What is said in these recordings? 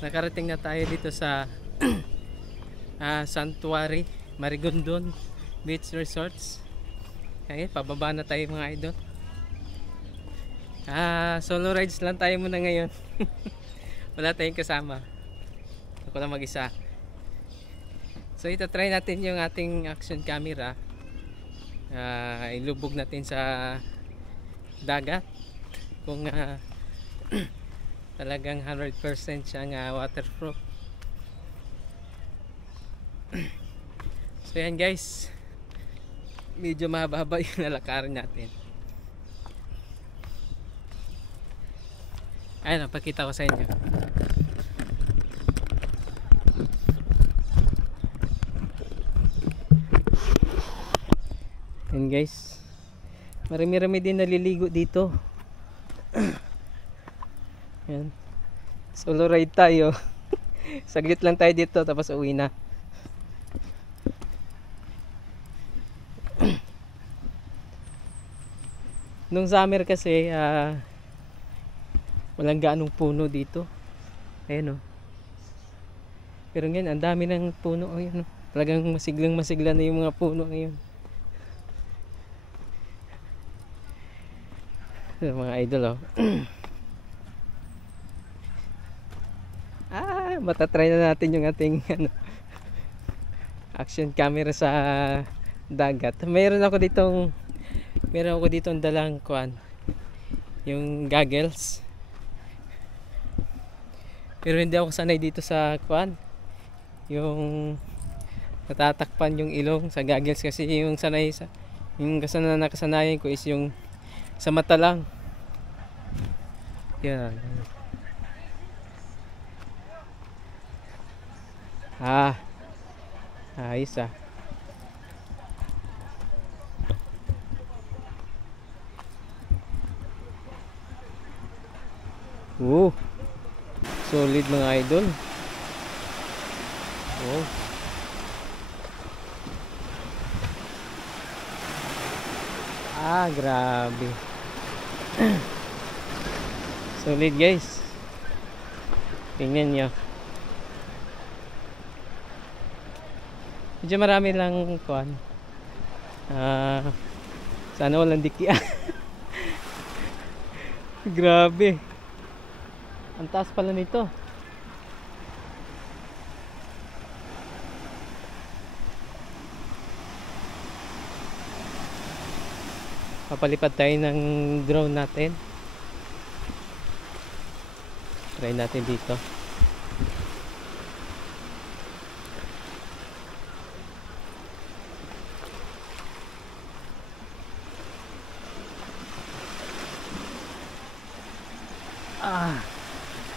nakarating na tayo dito sa Sanctuary Marigondon Beach Resorts. Ayun, pababa na tayo mga idol. Solo rides lang tayo muna ngayon. Wala tayong kasama, ako lang mag-isa. So itatry natin yung ating action camera. Ilubog natin sa dagat kung talagang 100% siyang waterproof. So yan guys, medyo mahaba yung lalakarin natin. Ayun, pakita ko sa inyo. Yan guys, marami-rami din naliligo dito. Yan, solo ride tayo. Saglit lang tayo dito tapos uwi na. Nung summer kasi walang gaanong puno dito. Ayan o. Pero ngayon ang dami ng puno. Ayan o. Talagang masiglang masigla na yung mga puno ngayon. Mga idol o. Matatry na natin yung ating action camera sa dagat. Meron ako ditong dalang kuan, yung goggles. Pero hindi ako sanay dito sa kuan, yung natatakpan yung ilong sa goggles, kasi yung nakasanayan ko is yung sa mata lang. Yan. Ayos ah. Solid mga idol. Grabe. Solid guys. Tingnan nyo. Medyo marami lang kuan. Sana walang diki. Grabe. Ang taas pala nito. Papalipad tayo ng drone natin. Try natin dito.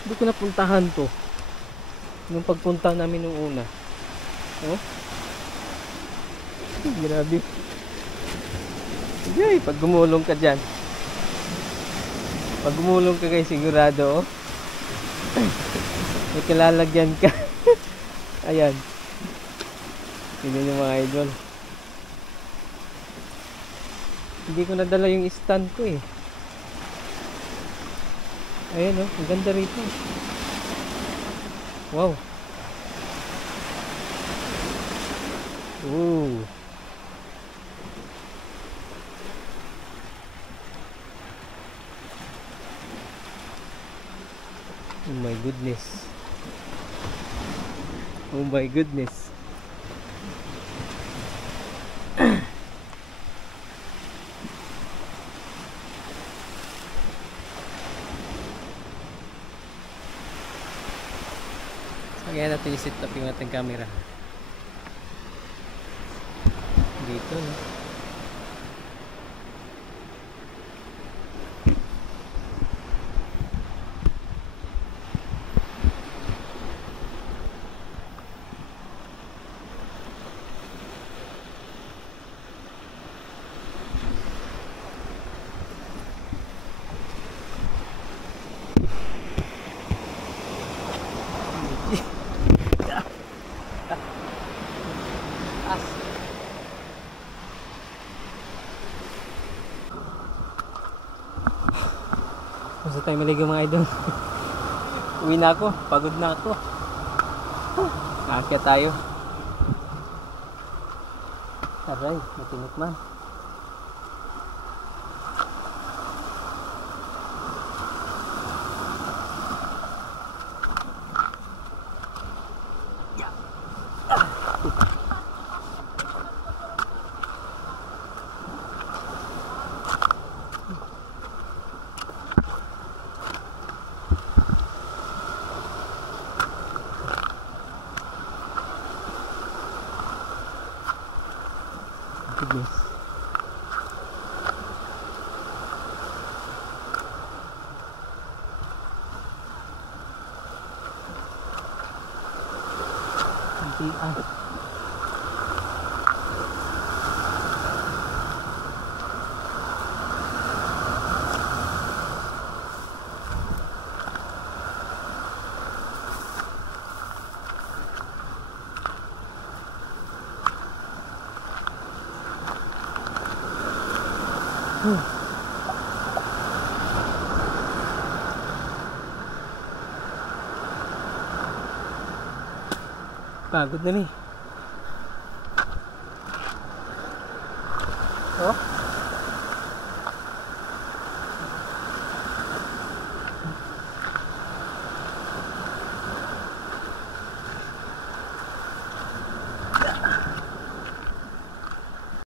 Hindi ko napuntahan to nung pagpunta namin nung una. Grabe. Yay, pag gumulong ka dyan, guys, sigurado may kalalagyan ka. Ayan, tignan yung mga idol. Hindi ko nadala yung stand ko eh. Ayan ang ganda rito. Wow. Oh my goodness. Oh my goodness. Kaya natin i-set up yung ating camera dito, no? Basta tayo maligo mga idol. Uwi na ako. Pagod na ako. Aakyat tayo. Aray, matinik man. Goodness. Antian. Pagod na ni. Oh.